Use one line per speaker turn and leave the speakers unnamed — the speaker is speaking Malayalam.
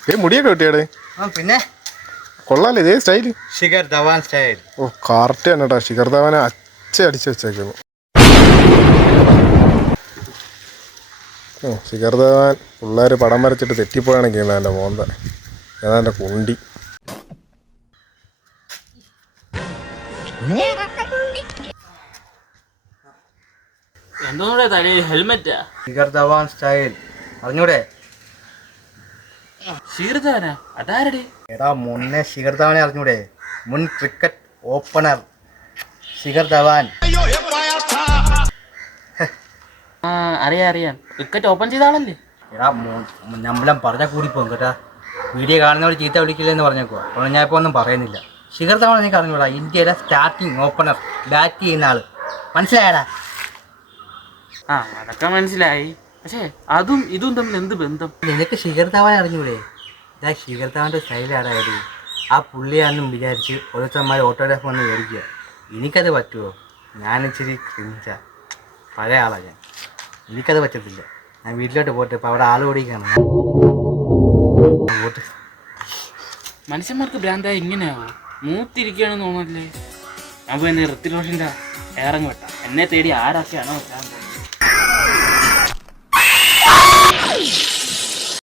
ഏ മുടിയൊക്കെ വെട്ടിയാടേ?
ആ പിന്നെ?
കൊള്ളാലേ ഇതേ സ്റ്റൈൽ
ശിഖർ ധവാൻ സ്റ്റൈൽ
ഓ കറക്റ്റ് തന്നെ കേട്ടോ ധവാനെ അച്ച അടിച്ചു വെച്ചേക്കുന്നു. ഓ ശിഖർധാവൻ പിള്ളേർ പടം വരച്ചിട്ട് തെറ്റിപ്പോയാണെങ്കിൽ എന്റെ മോന്ത. ഏതാ എന്റെ കുണ്ടി.
എന്തോടെ തലയിൽ ഹെൽമെറ്റാ?
ശിഖർ ധവാൻ സ്റ്റൈൽ അറിഞ്ഞൂടെ?
ക്ഷീർതാനാ അതാരടി?
എടാ മുന്നേ ശിഖർ ധവാനെ അറിഞ്ഞൂടെ? മുൻ ക്രിക്കറ്റ് ഓപ്പണർ ശിഖർ ധവാൻ.
ആ അറിയാം അറിയാം. ക്രിക്കറ്റ് ഓപ്പൺ ചെയ്ത ആളല്ലേ?
എടാ ഞമ്പലം പറഞ്ഞാൽ കൂടി പോകും കേട്ടാ. വീഡിയോ കാണുന്നവർ ചീത്ത വിളിക്കില്ല എന്ന് പറഞ്ഞേക്കോ. അപ്പോൾ ഞാൻ ഇപ്പോൾ ഒന്നും പറയുന്നില്ല. ശിഖർ ധവാൻ എനിക്ക് അറിഞ്ഞൂടാ? ഇന്ത്യയിലെ സ്റ്റാർട്ടിങ് ഓപ്പണർ ബാറ്റ് ചെയ്യുന്ന ആൾ. മനസ്സിലായടാ?
ആ അതൊക്കെ മനസ്സിലായി. പക്ഷേ അതും ഇതും തമ്മിൽ എന്ത് ബന്ധം?
നിനക്ക് ശിഖർ ധവാൻ അറിഞ്ഞൂടെ? ഇതാ ശിഖർ ധവാന്റെ സ്റ്റൈലാണ് എടി ആ പുള്ളിയാണെന്നും വിചാരിച്ച് ഓരോരുത്തന്മാർ ഓട്ടോഗ്രാഫ് വന്ന് മേടിക്കുക എനിക്കത് പറ്റുമോ ഞാൻ ഇച്ചിരി ക്രിഞ്ച പഴയ ആളാണ് ഞാൻ. എനിക്കത് പറ്റത്തില്ല. ഞാൻ വീട്ടിലോട്ട് പോട്ടെ ഇപ്പം അവിടെ ആൾ ഓടിക്കാണ് പോട്ട്.
മനുഷ്യന്മാർക്ക് ഭ്രാന്തായ ഇങ്ങനെയാവോ മൂത്തിരിക്കുകയാണെന്ന് തോന്നല്ലേ ഞാൻ പോയി ഋത്തിക് റോഷന്റെ ഏറങ്ങ് വെട്ടാം. എന്നെ തേടി ആരാക്കിയാണോ ഭ്രാന്ത്?